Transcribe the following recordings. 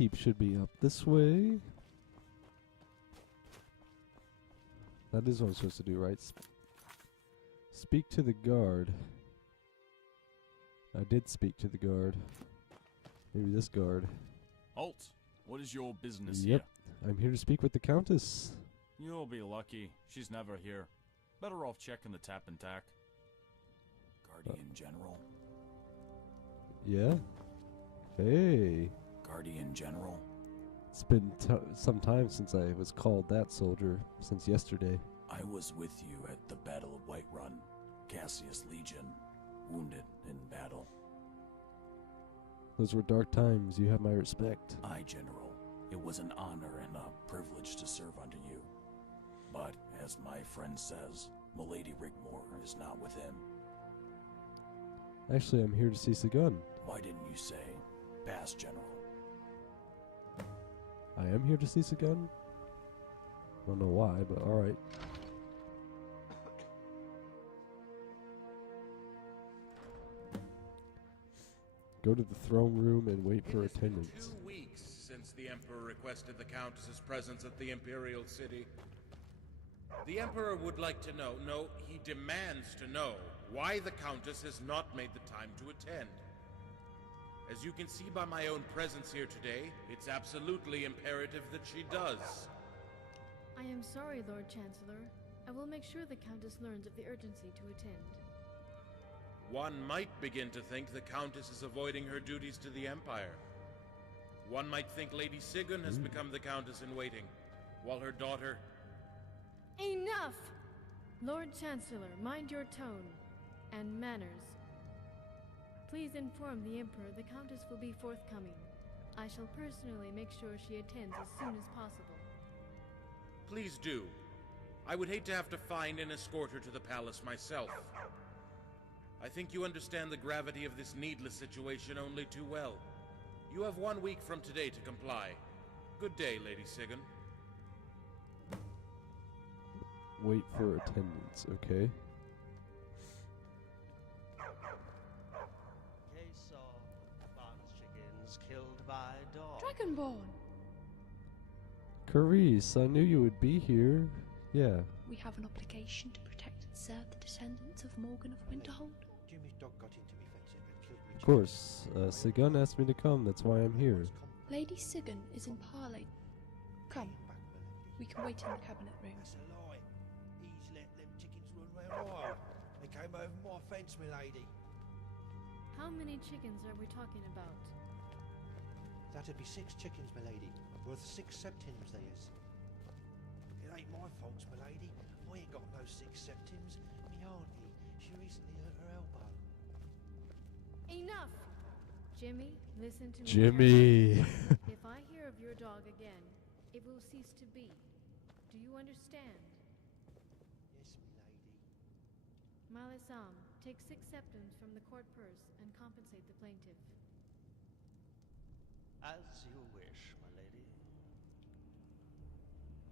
keep should be up this way. That is what I'm supposed to do, right? Speak to the guard. I did speak to the guard. Maybe this guard. Halt! What is your business Yep. here? I'm here to speak with the Countess. You'll be lucky. She's never here. Better off checking the tap and tack. Guardian General. Yeah? Hey. Guardian General. It's been some time since I was called that soldier. Since yesterday. I was with you at the Battle of Whiterun. Cassius Legion. Wounded in battle. Those were dark times. You have my respect. Aye, General. It was an honor and a privilege to serve under you. But, as my friend says, Milady Rigmor is not with him. Actually, I'm here to see Sagun. Why didn't you say, pass, General? I am here to see Sagun? Don't know why, but alright. Go to the throne room and wait for attendance. It has been 2 weeks since the Emperor requested the Countess's presence at the Imperial City. The Emperor would like to know, no, he demands to know, why the Countess has not made the time to attend. As you can see by my own presence here today, it's absolutely imperative that she does. I am sorry, Lord Chancellor. I will make sure the Countess learns of the urgency to attend. One might begin to think the Countess is avoiding her duties to the Empire. One might think Lady Sigun has become the Countess-in-waiting, while her daughter... Enough! Lord Chancellor, mind your tone and manners. Please inform the Emperor the Countess will be forthcoming. I shall personally make sure she attends as soon as possible. Please do. I would hate to have to find and escort her to the palace myself. I think you understand the gravity of this needless situation only too well. You have 1 week from today to comply. Good day, Lady Sigun. Wait for attendance, okay? Case of farmer's chickens killed by dog. Dragonborn! Carice, I knew you would be here. Yeah. We have an obligation to protect and serve the descendants of Morgan of Winterhold. Jimmy's dog got into me fence and killed me. Of course. Sagun asked me to come, that's why I'm here. Lady Sigun is in parley. Come, we can wait in the cabinet room. That's a lie. He's let them chickens run round wild. They came over my fence, my lady. How many chickens are we talking about? That'd be 6 chickens, my lady. Worth 6 septims, they is. It ain't my fault, my lady. I ain't got no 6 septims. Me auntie, she recently hurt her elbow. Enough! Jimmy, listen to me. Jimmy! carefully. If I hear of your dog again, it will cease to be. Do you understand? Yes, my lady. Malisam, take 6 septims from the court purse and compensate the plaintiff. As you wish, my lady.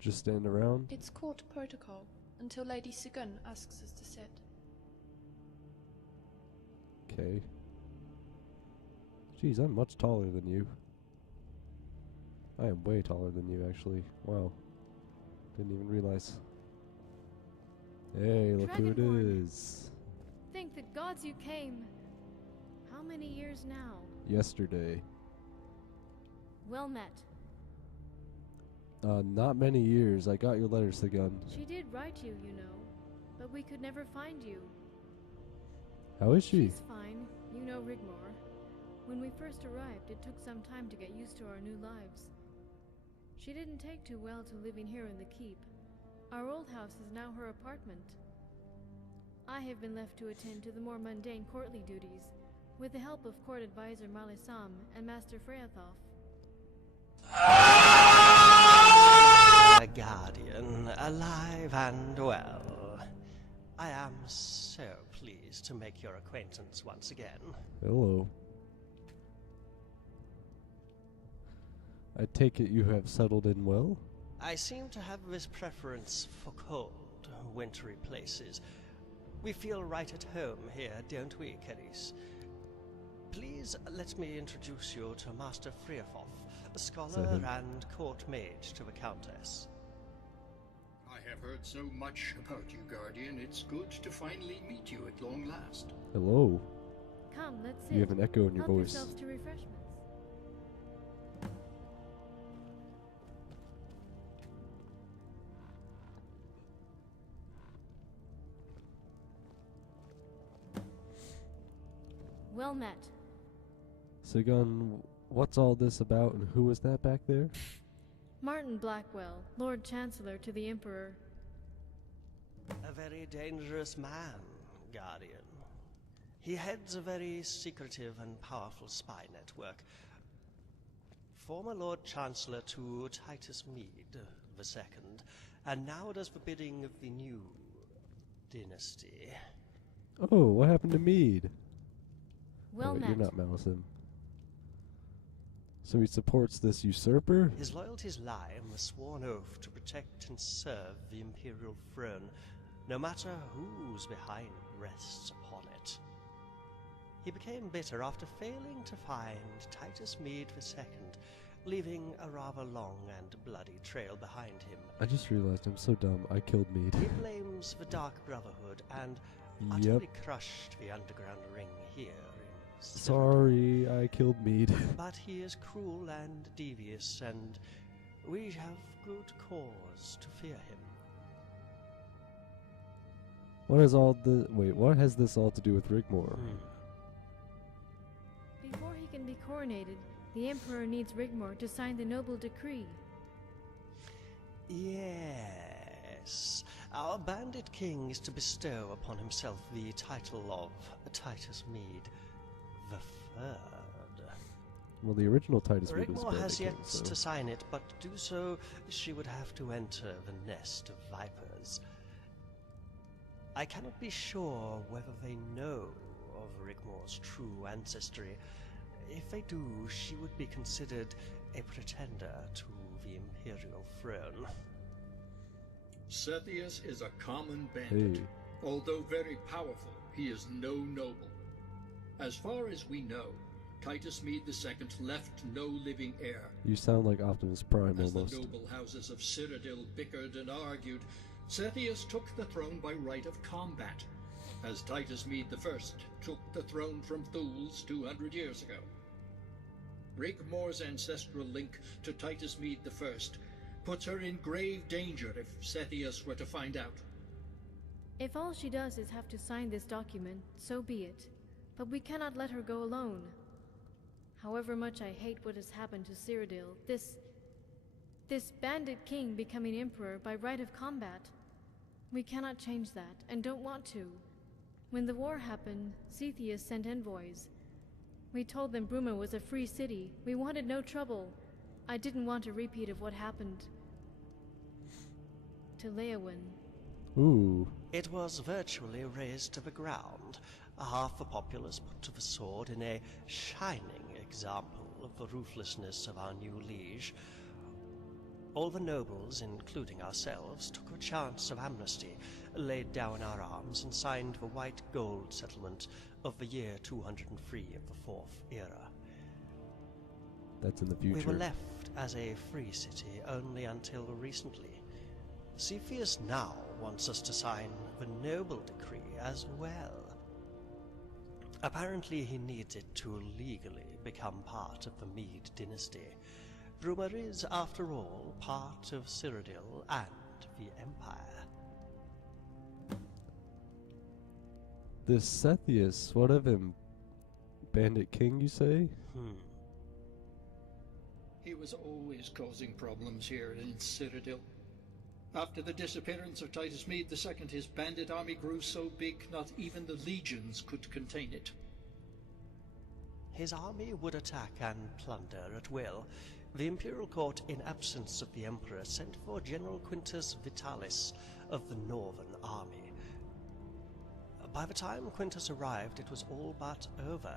Just stand around? It's court protocol until Lady Sigun asks us to sit. Okay. Jeez, I'm much taller than you. I am way taller than you, actually. Wow. Didn't even realize. Hey, look who it Dragonborn. is. Thank the gods you came. How many years now? Yesterday. Well met. Not many years. I got your letter, Sagun. She did write you, you know, but we could never find you. How is she? She's fine. You know Rigmor. When we first arrived, it took some time to get used to our new lives. She didn't take too well to living here in the keep. Our old house is now her apartment. I have been left to attend to the more mundane courtly duties, with the help of court advisor Malisam and Master Freyathov. A guardian, alive and well. I am so pleased to make your acquaintance once again. Hello. I take it you have settled in well? I seem to have this preference for cold, wintry places. We feel right at home here, don't we, Carice? Please let me introduce you to Master Freyathov, a scholar and court mage to the Countess. I have heard so much about you, Guardian. It's good to finally meet you at long last. Hello. Come, let's sit. You have an echo in your Help voice. yourselves to refreshments. Well met. Sigun, what's all this about, and who was that back there? Martin Blackwell, Lord Chancellor to the Emperor. A very dangerous man, Guardian. He heads a very secretive and powerful spy network. Former Lord Chancellor to Titus Mead II, and now does the bidding of the new dynasty. Oh, what happened to Mead? Well Alright, met. you're not mad with him. So he supports this usurper? His loyalties lie in the sworn oath to protect and serve the imperial throne, no matter whose behind rests upon it. He became bitter after failing to find Titus Mead II, leaving a rather long and bloody trail behind him. I just realized I'm so dumb. I killed Mead. He blames the Dark Brotherhood and utterly crushed the underground ring here in Cyrodiil. Sorry, I killed Mead. But he is cruel and devious, and we have good cause to fear him. What has all the what has this all to do with Rigmor? Before he can be coronated, the Emperor needs Rigmor to sign the noble decree. Yes. Our bandit king is to bestow upon himself the title of Titus Mead the Third. Well, the original Titus Mead was Rigmor Bandit has King, yet so. to sign it, but to do so, she would have to enter the nest of vipers. I cannot be sure whether they know of Rigmor's true ancestry. If they do, she would be considered a pretender to the imperial throne. Sethius is a common bandit. Hey. Although very powerful, he is no noble. As far as we know, Titus Mead II left no living heir. You sound like Optimus Prime As almost. the noble houses of Cyrodiil bickered and argued, Sethius took the throne by right of combat, as Titus Mead I took the throne from Thules 200 years ago. Rigmor's ancestral link to Titus Mead I puts her in grave danger if Sethius were to find out. If all she does is have to sign this document, so be it. But we cannot let her go alone. However much I hate what has happened to Cyrodiil, this bandit king becoming emperor by right of combat, we cannot change that, and don't want to. When the war happened, Sethius sent envoys. We told them Bruma was a free city. We wanted no trouble. I didn't want a repeat of what happened to Leowyn. Ooh. It was virtually razed to the ground, half the populace put to the sword in a shining example of the ruthlessness of our new liege. All the nobles, including ourselves, took a chance of amnesty, laid down our arms, and signed the white gold settlement of the year 203 of the Fourth Era. That's in the future. We were left as a free city only until recently. Cepheus now wants us to sign the noble decree as well. Apparently he needs it to legally become part of the Mead dynasty. Bruma is, after all, part of Cyrodiil and the Empire. This Sethius, what of him? Bandit King, you say? He was always causing problems here in Cyrodiil. After the disappearance of Titus Mead II, his bandit army grew so big not even the legions could contain it. His army would attack and plunder at will. The imperial court, in absence of the emperor, sent for General Quintus Vitalis of the Northern Army. By the time Quintus arrived, it was all but over.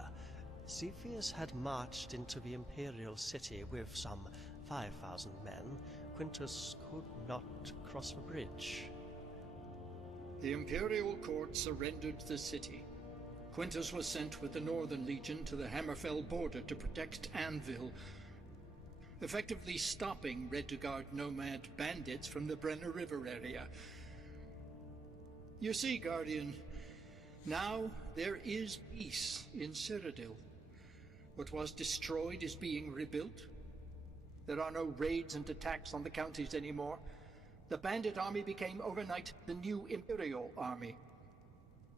Cepheus had marched into the imperial city with some 5,000 men. Quintus could not cross the bridge. The imperial court surrendered the city. Quintus was sent with the Northern Legion to the Hammerfell border to protect Anvil. effectively stopping Red-to-Guard nomad bandits from the Brenner River area. You see, Guardian, now there is peace in Cyrodiil. What was destroyed is being rebuilt. There are no raids and attacks on the counties anymore. The bandit army became overnight the new Imperial army.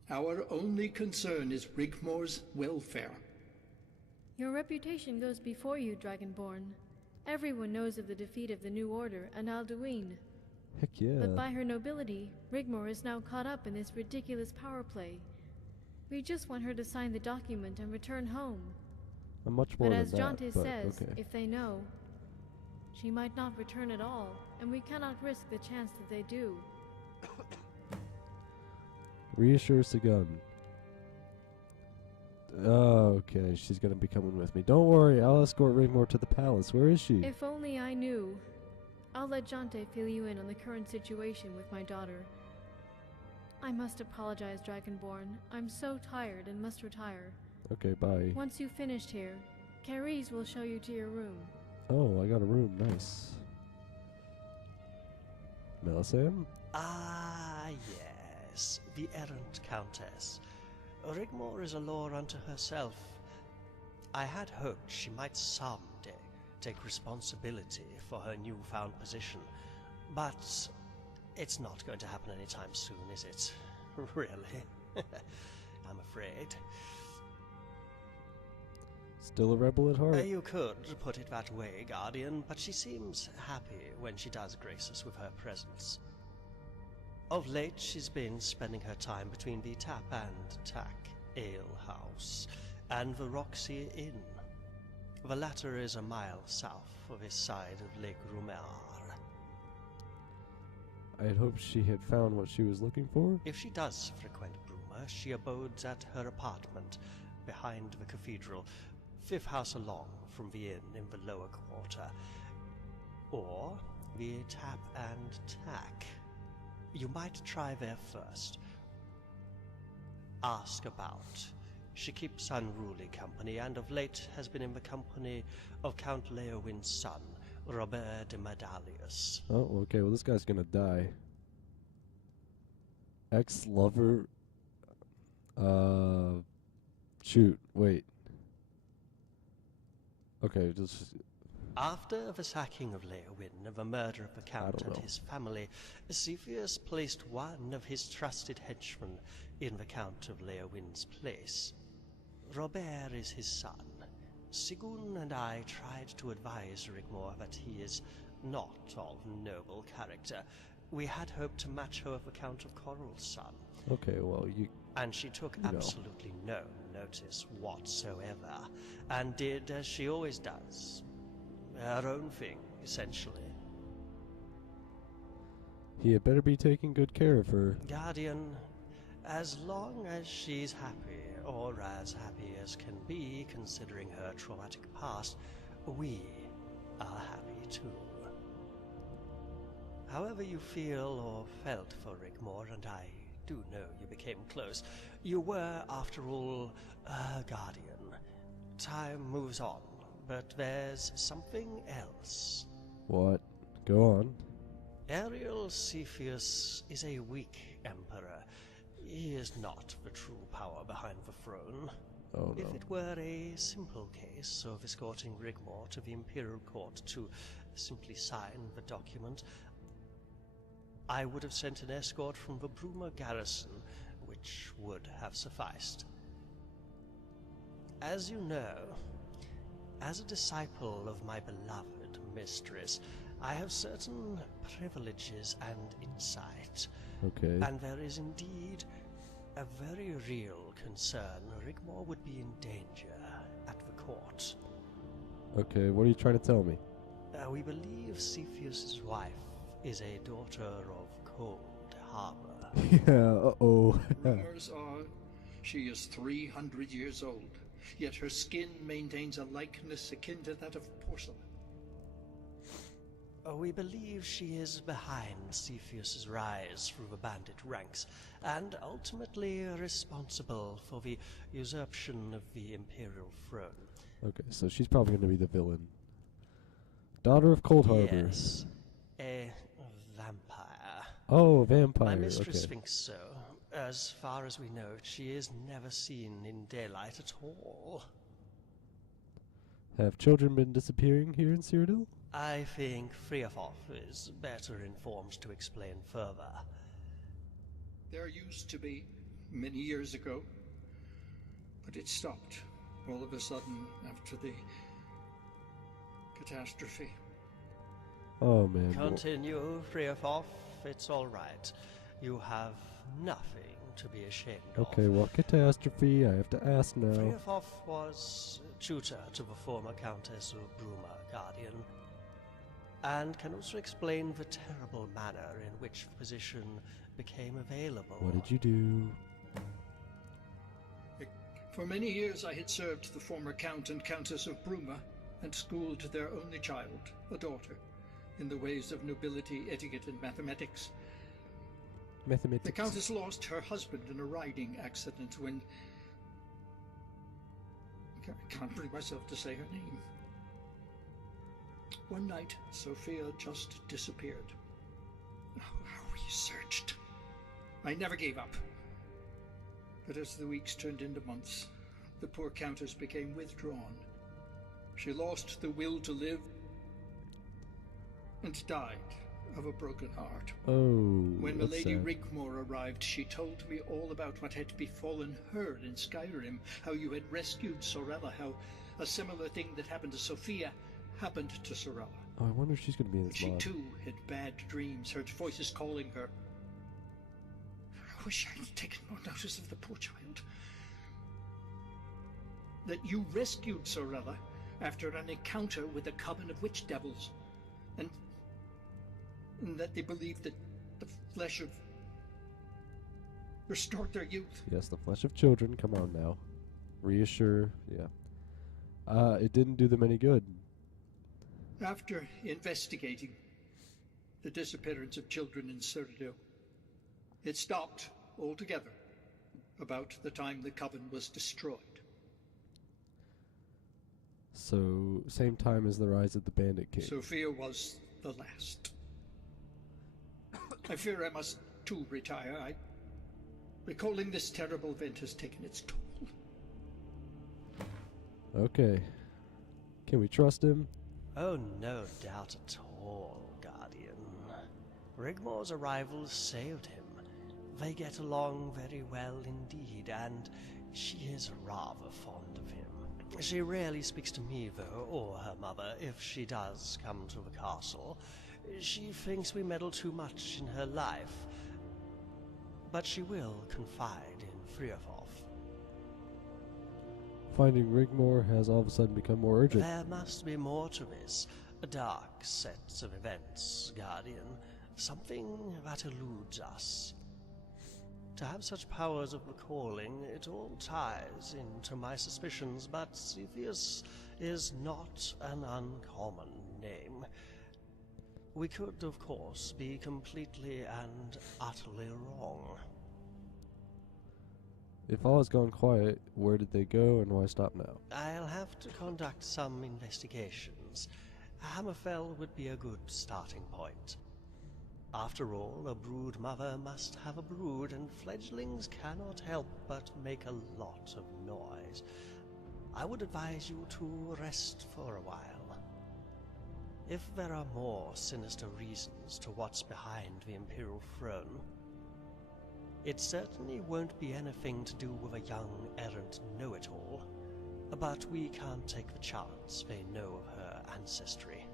Our only concern is Rigmor's welfare. Your reputation goes before you, Dragonborn. Everyone knows of the defeat of the New Order and Alduin. Heck yeah. But by her nobility, Rigmor is now caught up in this ridiculous power play. We just want her to sign the document and return home. I'm much more But than as that, Jonte but says, okay. if they know, she might not return at all, and we cannot risk the chance that they do. Reassure Sigun. Okay, she's gonna be coming with me. Don't worry, I'll escort Rigmor to the palace. Where is she? If only I knew. I'll let Jonte fill you in on the current situation with my daughter. I must apologize, Dragonborn. I'm so tired and must retire. Okay, bye. Once you've finished here, Carice will show you to your room. Oh, I got a room. Nice. Melisande? Ah, yes, the errant countess. Rigmor is a law unto herself. I had hoped she might someday take responsibility for her newfound position, but it's not going to happen anytime soon, is it? Really? I'm afraid. Still a rebel at heart? You could put it that way, Guardian, but she seems happy when she does grace us with her presence. Of late, she's been spending her time between the Tap and Tack Ale House and the Roxy Inn. The latter is a mile south of this side of Lake Rumar. I had hoped she had found what she was looking for. If she does frequent Bruma, she abodes at her apartment behind the cathedral, 5th house along from the inn in the lower quarter, or the Tap and Tack. You might try there first. Ask about. She keeps unruly company, and of late has been in the company of Count Leowin's son, Robert de Medalius. Oh, okay, well this guy's gonna die. Ex-lover... Shoot, wait. Okay, just... After the sacking of Leowin and the murder of the Count and his family, Cepheus placed one of his trusted henchmen in the Count of Leowin's place. Robert is his son. Sigun and I tried to advise Rigmor that he is not of noble character. We had hoped to match her with the Count of Coral's son. Okay, well, And she took absolutely no notice whatsoever, and did as she always does. Her own thing, essentially. He had better be taking good care of her. Guardian, as long as she's happy, or as happy as can be considering her traumatic past, we are happy too. However you feel or felt for Rigmor, and I do know you became close, you were, after all, a guardian. Time moves on, but there's something else. What? Go on. Ariel Cepheus is a weak emperor. He is not the true power behind the throne. Oh, no. If it were a simple case of escorting Rigmor to the Imperial Court to simply sign the document, I would have sent an escort from the Bruma garrison, which would have sufficed. As you know, as a disciple of my beloved mistress, I have certain privileges and insight. Okay. And there is indeed a very real concern Rigmor would be in danger at the court. Okay, what are you trying to tell me? We believe Cepheus' wife is a daughter of Cold Harbor. Yeah, uh-oh. Rumors are she is 300 years old, yet her skin maintains a likeness akin to that of porcelain. We believe she is behind Cepheus' rise through the bandit ranks, and ultimately responsible for the usurpation of the Imperial throne. Okay, so she's probably going to be the villain. Daughter of Cold Harbor. Yes, a vampire. Oh, vampire. My mistress Okay. thinks so. As far as we know, she is never seen in daylight at all. Have children been disappearing here in Cyrodiil? I think Freofoff is better informed to explain further. There used to be, many years ago, but it stopped all of a sudden after the catastrophe. Oh man. Continue, Freofoff. It's all right. You have nothing to be ashamed of. Okay, what catastrophe? I have to ask now. Freofoff was tutor to the former Countess of Bruma, Guardian, and can also explain the terrible manner in which the position became available. What did you do? For many years I had served the former Count and Countess of Bruma and schooled their only child, a daughter, in the ways of nobility, etiquette, and mathematics. Mathematics. The Countess lost her husband in a riding accident when... I can't bring myself to say her name. One night, Sophia just disappeared. We searched. I never gave up. But as the weeks turned into months, the poor Countess became withdrawn. She lost the will to live and died of a broken heart. Oh, When that's Milady sad. Rigmor arrived, she told me all about what had befallen her in Skyrim, how you had rescued Sorella, how a similar thing that happened to Sophia happened to Sorella. Oh, I wonder if she's gonna be in this She mod. too had bad dreams, heard voices calling her. I wish I had taken more notice of the poor child. That you rescued Sorella after an encounter with a coven of witch devils, and that they believed that the flesh of restored their youth. Yes, the flesh of children. Come on now. Reassure. Yeah. It didn't do them any good. After investigating the disappearance of children in Cyrodiil, it stopped altogether about the time the coven was destroyed. So, same time as the rise of the Bandit King. Sophia was the last. I fear I must too retire. Recalling this terrible event has taken its toll. Okay. Can we trust him? Oh, no doubt at all, Guardian. Rigmor's arrival saved him. They get along very well indeed, and she is rather fond of him. She rarely speaks to me, though, or her mother, if she does come to the castle. She thinks we meddle too much in her life, but she will confide in Freofoff. Finding Rigmor has all of a sudden become more urgent. There must be more to this. A dark set of events, Guardian. Something that eludes us. To have such powers of recalling, it all ties into my suspicions, but Cepheus is not an uncommon name. We could, of course, be completely and utterly wrong. If all has gone quiet, where did they go and why stop now? I'll have to conduct some investigations. Hammerfell would be a good starting point. After all, a brood mother must have a brood, and fledglings cannot help but make a lot of noise. I would advise you to rest for a while. If there are more sinister reasons to what's behind the Imperial throne, it certainly won't be anything to do with a young errant know-it-all, but we can't take the chance they know of her ancestry.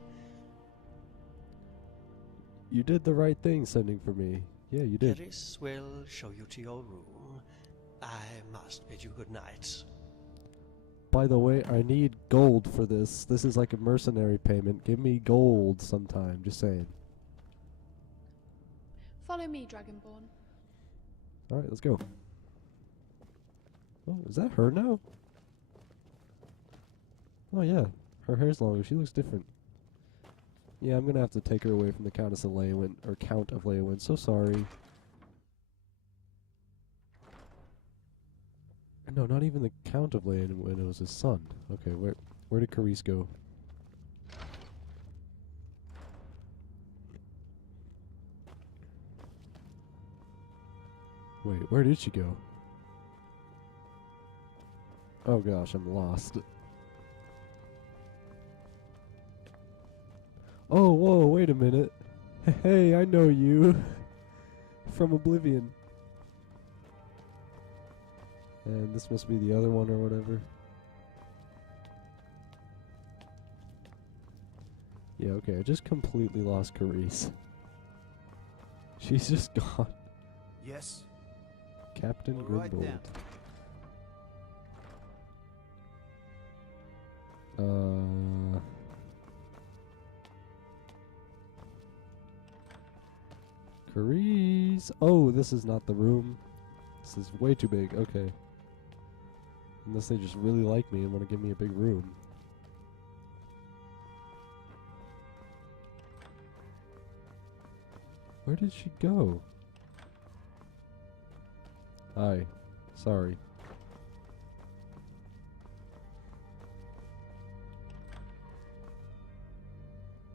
You did the right thing sending for me. Yeah, you did. Keris will show you to your room. I must bid you good night. By the way, I need gold for this. This is like a mercenary payment. Give me gold sometime, just saying. Follow me, Dragonborn. Alright, let's go. Oh, is that her now? Oh yeah, her hair's longer. She looks different. Yeah, I'm gonna have to take her away from the Countess of Leywin, or Count of Leywin. So sorry. No, not even the Count of Leywin when it was his son. Okay, where did Carice go? Wait, where did she go? Oh gosh, I'm lost. Oh, whoa, wait a minute. Hey, I know you. From Oblivion. And this must be the other one or whatever. Yeah, okay, I just completely lost Carice. She's just gone. Yes. Captain All right Grimbold. then. Carice! Oh, this is not the room. This is way too big. Okay. Unless they just really like me and want to give me a big room. Where did she go? Hi. Sorry.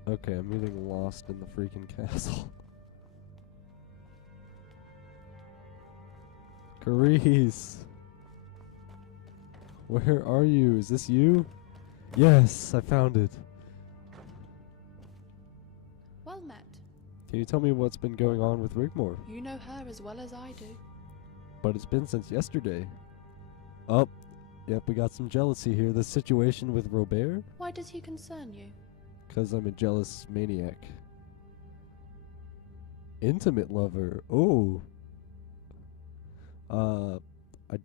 Okay, I'm getting lost in the freaking castle. Carice! Where are you? Is this you? Yes, I found it. Well met. Can you tell me what's been going on with Rigmor? You know her as well as I do. But it's been since yesterday. Oh, yep, we got some jealousy here. The situation with Robert? Why does he concern you? 'Cause I'm a jealous maniac. Intimate lover. Oh. I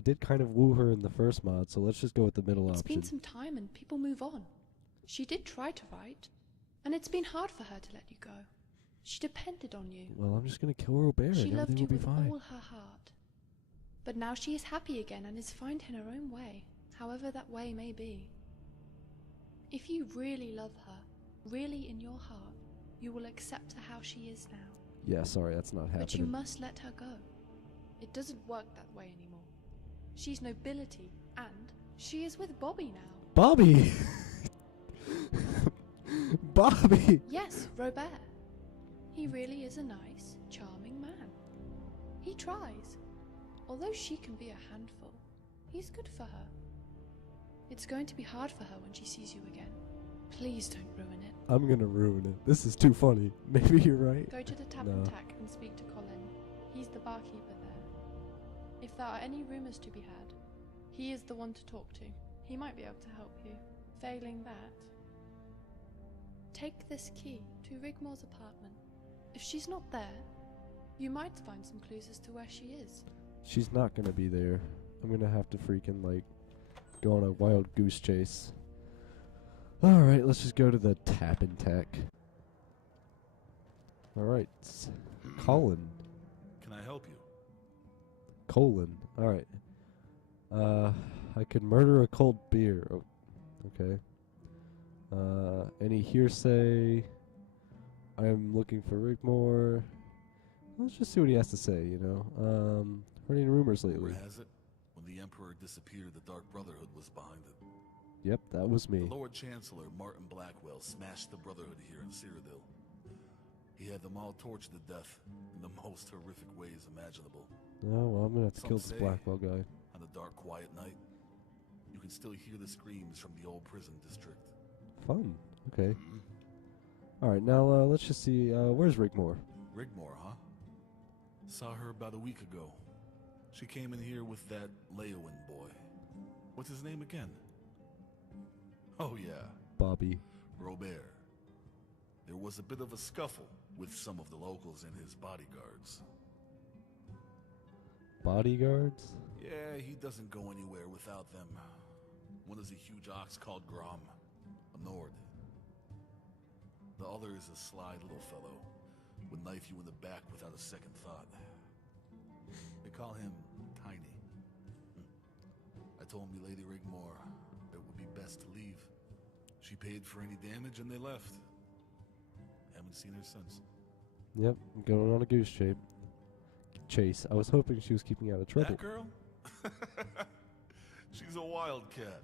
did kind of woo her in the first mod, so let's just go with the middle It's option. been some time and people move on. She did try to write, and it's been hard for her to let you go. She depended on you. Well, I'm just gonna kill Robert She and loved everything you will be with fine. all her heart. But now she is happy again and is fine in her own way, however that way may be. If you really love her, really in your heart, you will accept her how she is now. Yeah, sorry, that's not happening. But you must let her go. It doesn't work that way anymore. She's nobility, and she is with Bobby now. Bobby! Bobby! Yes, Robert. He really is a nice, charming man. He tries. Although she can be a handful, he's good for her. It's going to be hard for her when she sees you again. Please don't ruin it. I'm gonna ruin it. This is too funny. Maybe you're right. Go to the tap No. and tack and speak to Colin. He's the barkeeper there. If there are any rumors to be had, he is the one to talk to. He might be able to help you. Failing that, take this key to Rigmor's apartment. If she's not there, you might find some clues as to where she is. She's not gonna be there. I'm gonna have to freaking, like, go on a wild goose chase. Alright, let's just go to the tap and tack. Alright. Colin. Can I help you? Colon. Alright. I could murder a cold beer. Oh, okay. Any hearsay? I am looking for Rigmor. Let's just see what he has to say, you know. Heard any rumors lately? Rumor has it, when the Emperor disappeared, the Dark Brotherhood was behind it. Yep, that was me. The Lord Chancellor, Martin Blackwell, smashed the Brotherhood here in Cyrodill. He had them all tortured to death in the most horrific ways imaginable. Oh, well, I'm gonna have to Some kill this say Blackwell guy. On a dark, quiet night, you can still hear the screams from the old prison district. Fun. Okay. Alright, now let's just see. Where's Rigmor? Rigmor, huh? Saw her about a week ago. She came in here with that Leowin boy. What's his name again? Oh yeah, Bobby. Robert. There was a bit of a scuffle with some of the locals and his bodyguards. Bodyguards? Yeah, he doesn't go anywhere without them. One is a huge ox called Grom, a Nord. The other is a sly little fellow, would knife you in the back without a second thought. They call him Tiny. I told Milady Rigmor it would be best to leave. She paid for any damage and they left. Haven't seen her since. Yep, I'm going on a goose chase. I was hoping she was keeping out of trouble. That girl? She's a wildcat.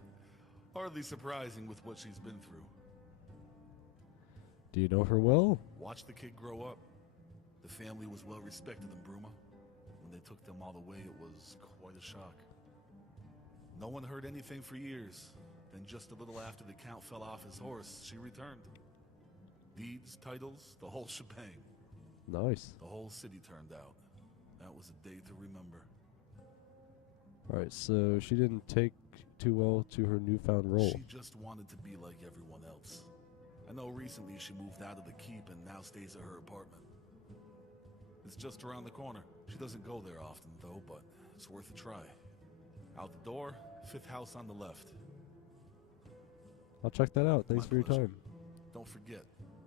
Hardly surprising with what she's been through. Do you know her well? Watch the kid grow up. The family was well respected in Bruma. When they took them all away, it was quite a shock. No one heard anything for years. Then just a little after the Count fell off his horse, she returned. Deeds, titles, the whole shebang. Nice. The whole city turned out. That was a day to remember. Alright, so she didn't take too well to her newfound role. She just wanted to be like everyone else. I know recently she moved out of the keep and now stays at her apartment. It's just around the corner. She doesn't go there often, though, but it's worth a try. Out the door, 5th house on the left. I'll check that out. Thanks My for your pleasure. time. Don't forget,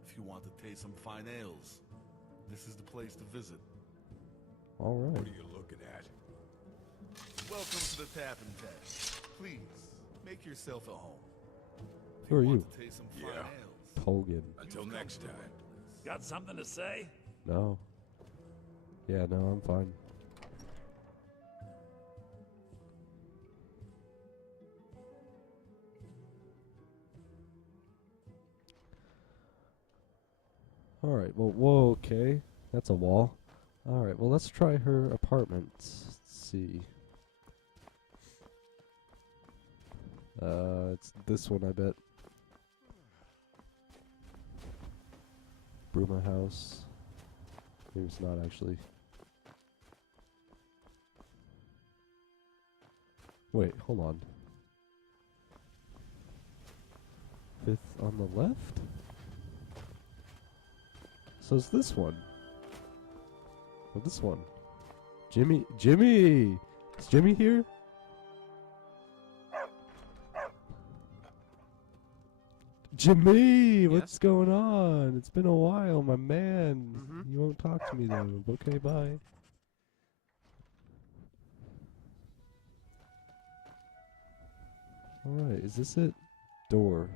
if you want to taste some fine ales, this is the place to visit. Alright. What are you looking at? Welcome to the Tap and Tap. Please, make yourself at home. If Who are want you? to taste some fine Yeah. ales, Hogan. Until you've come next to the time. right place. Got something to say? No. Yeah, no, I'm fine. Alright, well, whoa, okay. That's a wall. Alright, well, let's try her apartment. Let's see. It's this one, I bet. Bruma house. Maybe it's not, actually. Wait, hold on. 5th on the left? So it's this one. Or this one. Jimmy! Jimmy! Is Jimmy here? Jimmy! What's going on? It's been a while, my man. You won't talk to me though. Okay, bye. Alright, is this it? Door.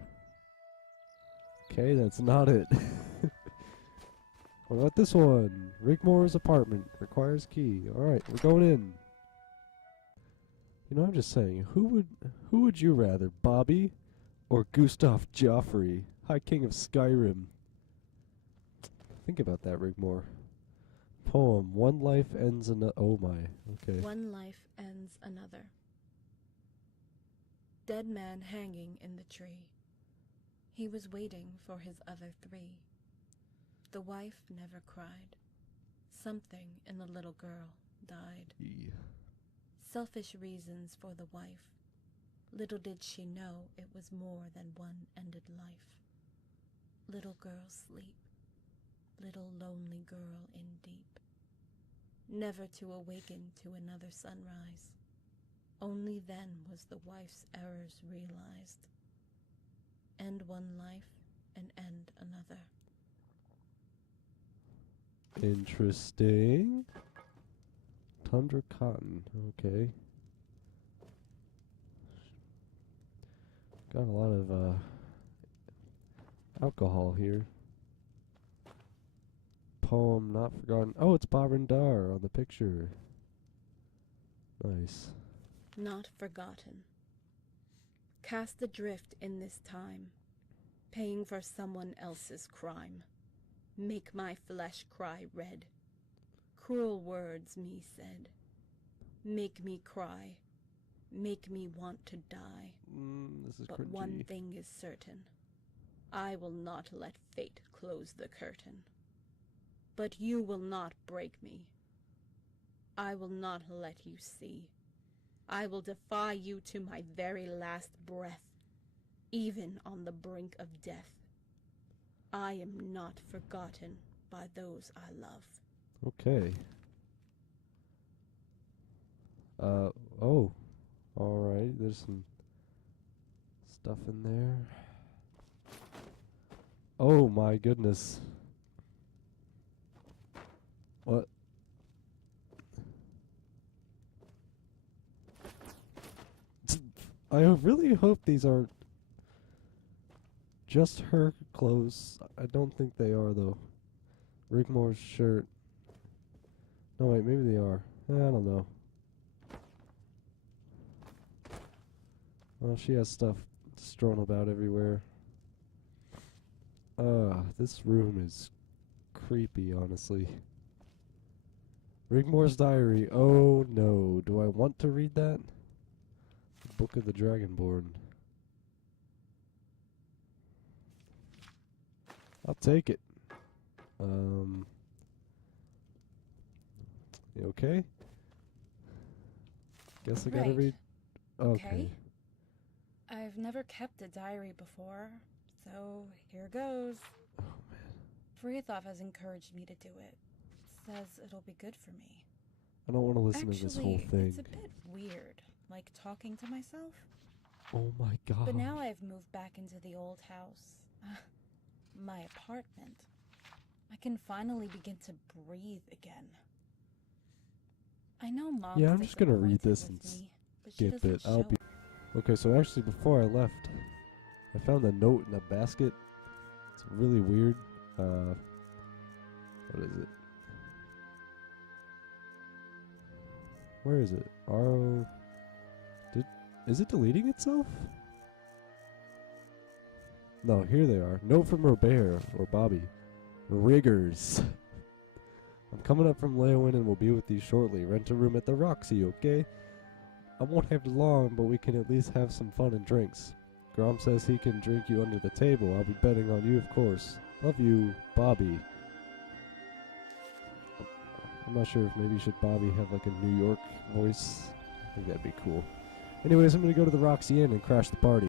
Okay, that's not it. What about this one? Rigmor's apartment requires key. Alright, we're going in. You know, I'm just saying, who would you rather, Bobby or Gustav Geoffery, High King of Skyrim? Think about that, Rigmor. Poem, one life ends another. Oh my, okay. One life ends another. Dead man hanging in the tree. He was waiting for his other 3. The wife never cried. Something in the little girl died. Selfish reasons for the wife. Little did she know it was more than one ended life. Little girl sleep. Little lonely girl in deep. Never to awaken to another sunrise. Only then was the wife's errors realized. End one life and end another. Interesting. Tundra cotton. Okay. Got a lot of alcohol here. Poem not forgotten. Oh, it's Barindar on the picture. Nice. Not forgotten. Cast adrift in this time, paying for someone else's crime. Make my flesh cry red. Cruel words me said. Make me cry. Make me want to die. This is But cringy. one thing is certain. I will not let fate close the curtain. But you will not break me. I will not let you see. I will defy you to my very last breath, even on the brink of death. I am not forgotten by those I love. Okay. Oh. Alright, there's some stuff in there. Oh my goodness. What? I really hope these aren't just her clothes. I don't think they are, though. Rigmor's shirt. No, wait, maybe they are. I don't know. Well, she has stuff strewn about everywhere. This room is creepy, honestly. Rigmor's diary. Oh no. Do I want to read that? The Book of the Dragonborn. I'll take it. You okay? Guess I gotta Right. read. Okay. I've never kept a diary before, so here goes. Oh man. Frithov has encouraged me to do it. Says it'll be good for me. I don't want to listen to this whole thing. It's a bit weird, like talking to myself. Oh my god. But now I've moved back into the old house. My apartment. I can finally begin to breathe again. I know Mom. Yeah, I'm just gonna read this and skip it. I'll be. Okay, so actually, before I left, I found a note in a basket. It's really weird. What is it? Where is it? RO. Is it deleting itself? No, here they are. Note from Robert or Bobby. Riggers. I'm coming up from Leowin and will be with you shortly. Rent a room at the Roxy, okay? I won't have long, but we can at least have some fun and drinks. Grom says he can drink you under the table. I'll be betting on you, of course. Love you, Bobby. I'm not sure if maybe should Bobby have like a New York voice. I think that'd be cool. Anyways, I'm gonna go to the Roxy Inn and crash the party.